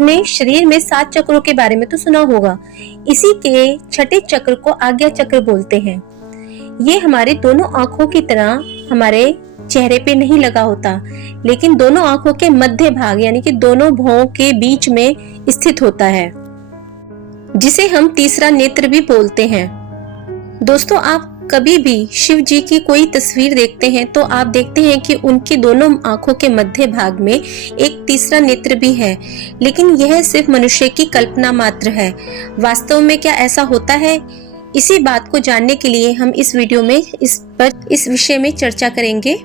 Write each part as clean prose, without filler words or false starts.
आपने शरीर में 7 चक्रों के बारे में तो सुना होगा। इसी के छठे चक्र को आज्ञा चक्र बोलते हैं। ये हमारे दोनों आंखों की तरह हमारे चेहरे पे नहीं लगा होता, लेकिन दोनों आंखों के मध्य भाग यानी कि दोनों भौं के बीच में स्थित होता है, जिसे हम तीसरा नेत्र भी बोलते हैं। दोस्तों, आप कभी भी शिव जी की कोई तस्वीर देखते हैं तो आप देखते हैं कि उनकी दोनों आंखों के मध्य भाग में एक तीसरा नेत्र भी है, लेकिन यह सिर्फ मनुष्य की कल्पना मात्र है। वास्तव में क्या ऐसा होता है? इसी बात को जानने के लिए हम इस वीडियो में इस विषय में चर्चा करेंगे।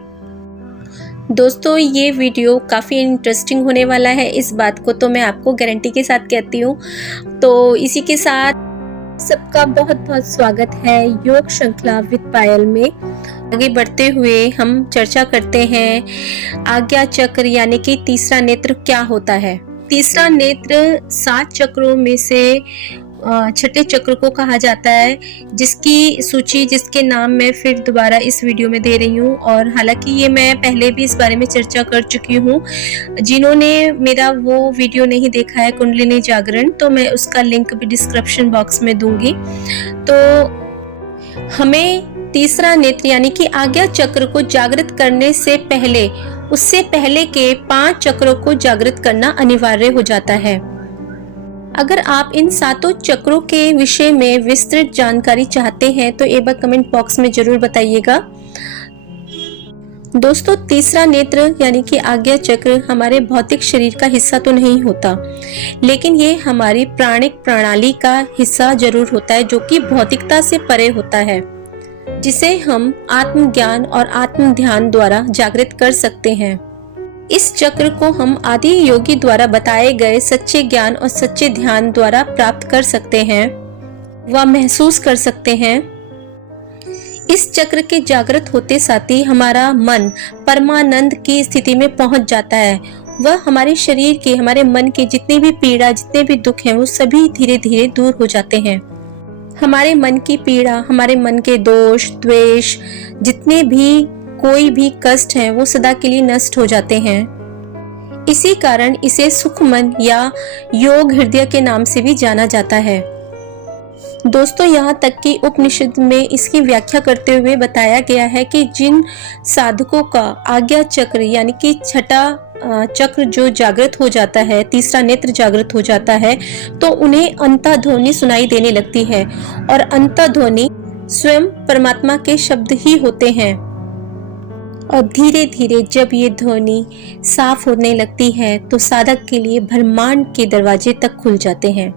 दोस्तों, ये वीडियो काफ़ी इंटरेस्टिंग होने वाला है, इस बात को तो मैं आपको गारंटी के साथ कहती हूँ। तो इसी के साथ सबका बहुत बहुत स्वागत है योग श्रृंखला विद पायल में। आगे बढ़ते हुए हम चर्चा करते हैं आज्ञा चक्र यानी कि तीसरा नेत्र क्या होता है। तीसरा नेत्र 7 चक्रों में से छठे चक्र को कहा जाता है, जिसकी सूची जिसके नाम मैं फिर दोबारा इस वीडियो में दे रही हूँ। और हालांकि ये मैं पहले भी इस बारे में चर्चा कर चुकी हूँ। जिन्होंने मेरा वो वीडियो नहीं देखा है कुंडलिनी जागरण, तो मैं उसका लिंक भी डिस्क्रिप्शन बॉक्स में दूंगी। तो हमें तीसरा नेत्र यानी कि आज्ञा चक्र को जागृत करने से पहले उससे पहले के 5 चक्रों को जागृत करना अनिवार्य हो जाता है। अगर आप इन 7 चक्रों के विषय में विस्तृत जानकारी चाहते हैं तो एक बार कमेंट बॉक्स में जरूर बताइएगा। दोस्तों, तीसरा नेत्र यानी कि आज्ञा चक्र हमारे भौतिक शरीर का हिस्सा तो नहीं होता, लेकिन ये हमारी प्राणिक प्रणाली का हिस्सा जरूर होता है, जो कि भौतिकता से परे होता है, जिसे हम आत्मज्ञान और आत्म ध्यान द्वारा जागृत कर सकते हैं। इस चक्र को हम आदि योगी द्वारा बताए गए सच्चे ज्ञान और सच्चे ध्यान द्वारा प्राप्त कर सकते हैं व महसूस कर सकते हैं। इस चक्र के जागृत होते साथ ही हमारा मन परमानंद की स्थिति में पहुंच जाता है। वह हमारे शरीर के, हमारे मन के जितने भी पीड़ा, जितने भी दुख हैं, वो सभी धीरे धीरे दूर हो जाते हैं। हमारे मन की पीड़ा, हमारे मन के दोष, द्वेष, जितने भी कोई भी कष्ट है, वो सदा के लिए नष्ट हो जाते हैं। इसी कारण इसे सुख मन या योग हृदय के नाम से भी जाना जाता है। दोस्तों, यहाँ तक कि उपनिषद में इसकी व्याख्या करते हुए बताया गया है कि जिन साधकों का आज्ञा चक्र यानी कि छठा चक्र जो जागृत हो जाता है, तीसरा नेत्र जागृत हो जाता है, तो उन्हें अंतध्वनि सुनाई देने लगती है। और अंतध्वनि स्वयं परमात्मा के शब्द ही होते हैं। और धीरे धीरे जब ये ध्वनि साफ होने लगती है तो साधक के लिए ब्रह्मांड के दरवाजे तक खुल जाते हैं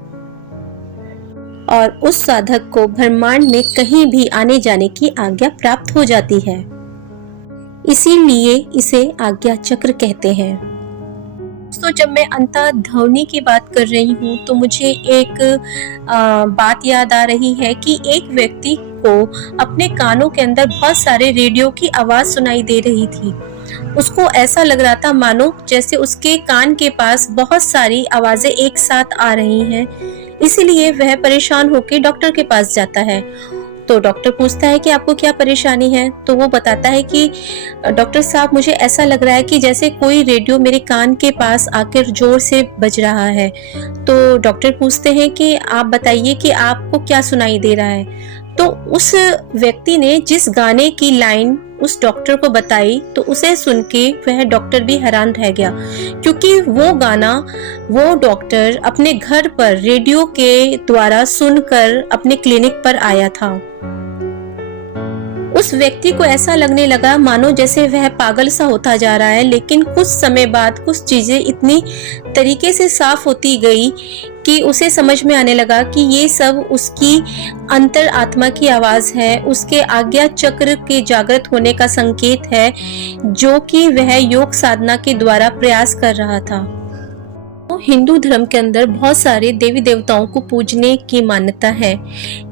और उस साधक को ब्रह्मांड में कहीं भी आने जाने की आज्ञा प्राप्त हो जाती है। इसीलिए इसे आज्ञा चक्र कहते हैं। दोस्तों, जब मैं अंतध्वनि की बात कर रही हूँ तो मुझे एक बात याद आ रही है कि एक व्यक्ति को अपने कानों के अंदर बहुत सारे रेडियो की आवाज सुनाई दे रही थी। उसको ऐसा लग रहा था मानो जैसे उसके कान के पास बहुत सारी आवाजें एक साथ आ रही हैं। इसीलिए वह परेशान होकर डॉक्टर के पास जाता है। तो डॉक्टर पूछता है कि आपको क्या परेशानी है, तो वो बताता है कि डॉक्टर साहब, मुझे ऐसा लग रहा है कि जैसे कोई रेडियो मेरे कान के पास आकर जोर से बज रहा है। तो डॉक्टर पूछते हैं कि आप बताइए कि आपको क्या सुनाई दे रहा है। तो उस व्यक्ति ने जिस गाने की लाइन उस डॉक्टर को बताई तो उसे सुन के वह डॉक्टर भी हैरान रह गया, क्योंकि वो गाना वो डॉक्टर अपने घर पर रेडियो के द्वारा सुनकर अपने क्लिनिक पर आया था। उस व्यक्ति को ऐसा लगने लगा मानो जैसे वह पागल सा होता जा रहा है, लेकिन कुछ समय बाद कुछ चीजें इतनी तरीके से साफ होती गई कि उसे समझ में आने लगा कि ये सब उसकी अंतर आत्मा की आवाज है, उसके आज्ञा चक्र के जागृत होने का संकेत है, जो कि वह योग साधना के द्वारा प्रयास कर रहा था। हिंदू धर्म के अंदर बहुत सारे देवी देवताओं को पूजने की मान्यता है,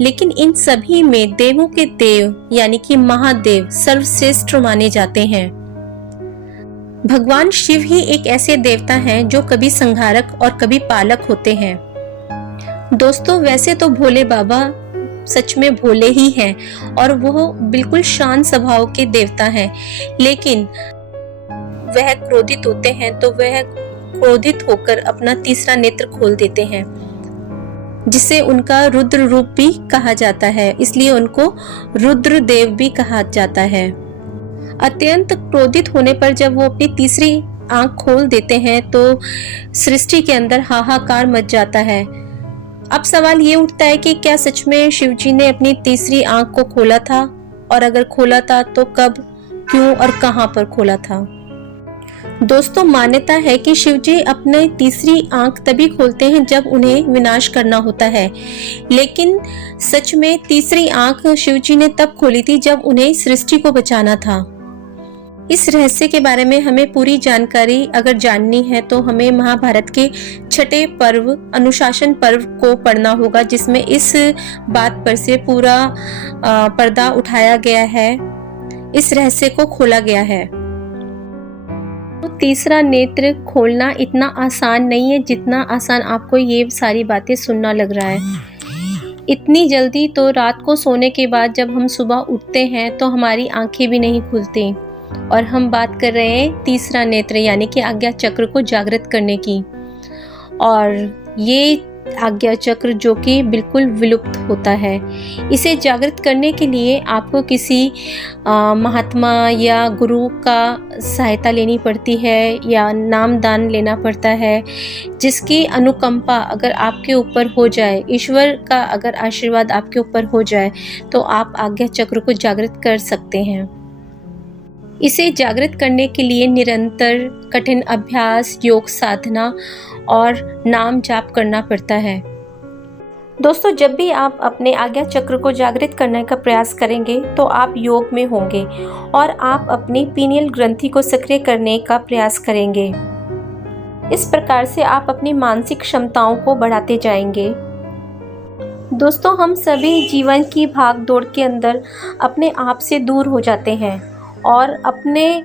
लेकिन इन सभी में देवों के देव यानी कि महादेव सर्वश्रेष्ठ माने जाते हैं। भगवान शिव ही एक ऐसे देवता हैं जो कभी संहारक और कभी पालक होते हैं। दोस्तों, वैसे तो भोले बाबा सच में भोले ही हैं और वो बिल्कुल शांत स्वभाव के देवता हैं, लेकिन वह क्रोधित होते हैं तो वह क्रोधित होकर अपना तीसरा नेत्र खोल देते हैं, जिसे उनका रुद्र रूप भी कहा जाता है, इसलिए उनको रुद्रदेव भी कहा जाता है। अत्यंत क्रोधित होने पर जब वो अपनी तीसरी आंख खोल देते हैं तो सृष्टि के अंदर हाहाकार मच जाता है। अब सवाल ये उठता है कि क्या सच में शिवजी ने अपनी तीसरी आंख को खोला था, और अगर खोला था तो कब, क्यों और कहां पर खोला था। दोस्तों, मान्यता है कि शिवजी अपनी तीसरी आंख तभी खोलते हैं जब उन्हें विनाश करना होता है, लेकिन सच में तीसरी आंख शिवजी ने तब खोली थी जब उन्हें सृष्टि को बचाना था। इस रहस्य के बारे में हमें पूरी जानकारी अगर जाननी है तो हमें महाभारत के छठे पर्व अनुशासन पर्व को पढ़ना होगा, जिसमें इस बात पर से पूरा पर्दा उठाया गया है, इस रहस्य को खोला गया है। तो तीसरा नेत्र खोलना इतना आसान नहीं है जितना आसान आपको ये सारी बातें सुनना लग रहा है। इतनी जल्दी तो रात को सोने के बाद जब हम सुबह उठते हैं तो हमारी आंखें भी नहीं खुलती, और हम बात कर रहे हैं तीसरा नेत्र यानी कि आज्ञा चक्र को जागृत करने की। और ये आज्ञा चक्र जो कि बिल्कुल विलुप्त होता है, इसे जागृत करने के लिए आपको किसी महात्मा या गुरु का सहायता लेनी पड़ती है या नाम दान लेना पड़ता है, जिसकी अनुकंपा अगर आपके ऊपर हो जाए, ईश्वर का अगर आशीर्वाद आपके ऊपर हो जाए तो आप आज्ञा चक्र को जागृत कर सकते हैं। इसे जागृत करने के लिए निरंतर कठिन अभ्यास, योग साधना और नाम जाप करना पड़ता है। दोस्तों, जब भी आप अपने आज्ञा चक्र को जागृत करने का प्रयास करेंगे तो आप योग में होंगे और आप अपनी पीनियल ग्रंथि को सक्रिय करने का प्रयास करेंगे। इस प्रकार से आप अपनी मानसिक क्षमताओं को बढ़ाते जाएंगे। दोस्तों, हम सभी जीवन की भाग दौड़ के अंदर अपने आप से दूर हो जाते हैं और अपने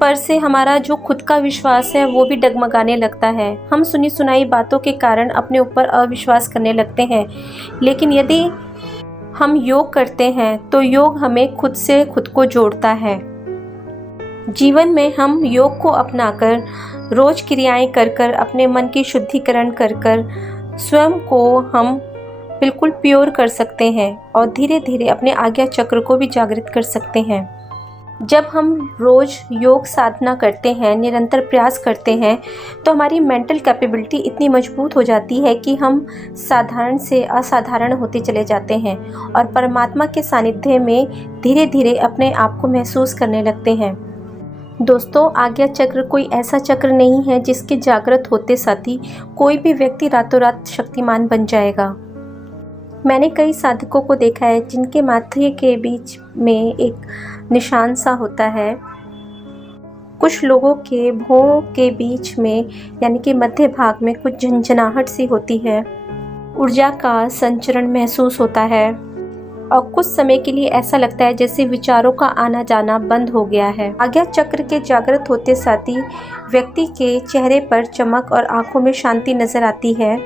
पर से हमारा जो खुद का विश्वास है वो भी डगमगाने लगता है। हम सुनी सुनाई बातों के कारण अपने ऊपर अविश्वास करने लगते हैं, लेकिन यदि हम योग करते हैं तो योग हमें खुद से खुद को जोड़ता है। जीवन में हम योग को अपनाकर रोज क्रियाएं कर कर अपने मन की शुद्धिकरण कर कर स्वयं को हम बिल्कुल प्योर कर सकते हैं और धीरे धीरे अपने आज्ञा चक्र को भी जागृत कर सकते हैं। जब हम रोज योग साधना करते हैं, निरंतर प्रयास करते हैं, तो हमारी मेंटल कैपेबिलिटी इतनी मजबूत हो जाती है कि हम साधारण से असाधारण होते चले जाते हैं और परमात्मा के सानिध्य में धीरे धीरे अपने आप को महसूस करने लगते हैं। दोस्तों, आज्ञा चक्र कोई ऐसा चक्र नहीं है जिसके जागृत होते साथ ही कोई भी व्यक्ति रातों रात शक्तिमान बन जाएगा। मैंने कई साधकों को देखा है जिनके माथे के बीच में एक निशान सा होता है। कुछ लोगों के भौं के बीच में यानी कि मध्य भाग में कुछ झंझनाहट सी होती है, ऊर्जा का संचरण महसूस होता है और कुछ समय के लिए ऐसा लगता है जैसे विचारों का आना जाना बंद हो गया है। आज्ञा चक्र के जागृत होते साथ ही व्यक्ति के चेहरे पर चमक और आंखों में शांति नजर आती है।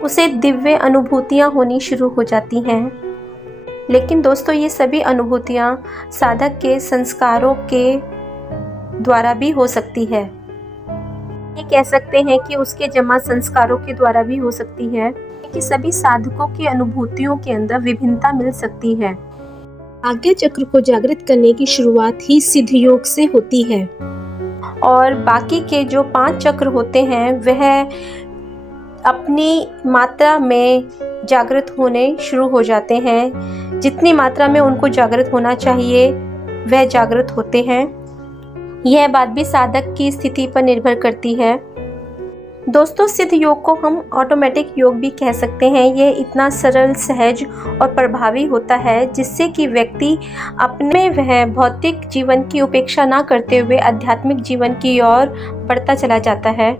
उसे दिव्य अनुभूतियाँ होनी शुरू हो जाती हैं। लेकिन दोस्तों, ये सभी अनुभूतियाँ साधक के संस्कारों के द्वारा भी हो सकती है। ये कह सकते हैं कि उसके जमा संस्कारों के द्वारा भी हो सकती है कि सभी साधकों की अनुभूतियों के अंदर विभिन्नता मिल सकती है। आज्ञा चक्र को जागृत करने की शुरुआत ही सिद्ध योग से होती है और बाकी के जो 5 चक्र होते हैं वह अपनी मात्रा में जागृत होने शुरू हो जाते हैं। जितनी मात्रा में उनको जागृत होना चाहिए वह जागृत होते हैं। यह बात भी साधक की स्थिति पर निर्भर करती है। दोस्तों, सिद्ध योग को हम ऑटोमेटिक योग भी कह सकते हैं। यह इतना सरल, सहज और प्रभावी होता है जिससे कि व्यक्ति अपने वह भौतिक जीवन की उपेक्षा ना करते हुए आध्यात्मिक जीवन की ओर बढ़ता चला जाता है।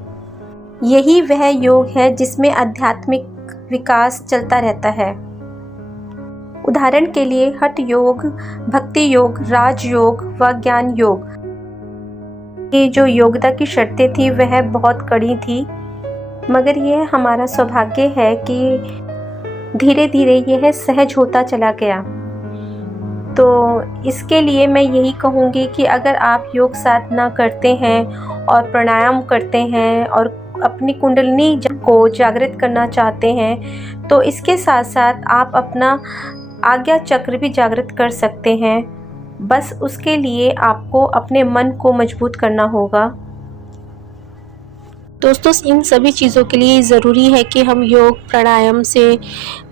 यही वह योग है जिसमें आध्यात्मिक विकास चलता रहता है। उदाहरण के लिए हठ योग, भक्ति योग, राज योग व ज्ञान योग, ये जो योग्यता की शर्तें थी वह बहुत कड़ी थी, मगर यह हमारा सौभाग्य है कि धीरे धीरे यह सहज होता चला गया। तो इसके लिए मैं यही कहूँगी कि अगर आप योग साधना करते हैं और प्राणायाम करते हैं और अपनी कुंडलिनी को जागृत करना चाहते हैं, तो इसके साथ साथ आप अपना आज्ञा चक्र भी जागृत कर सकते हैं। बस उसके लिए आपको अपने मन को मजबूत करना होगा। दोस्तों, इन सभी चीज़ों के लिए ज़रूरी है कि हम योग प्राणायाम से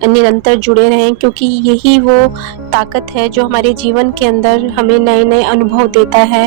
निरंतर जुड़े रहें, क्योंकि यही वो ताकत है जो हमारे जीवन के अंदर हमें नए नए अनुभव देता है।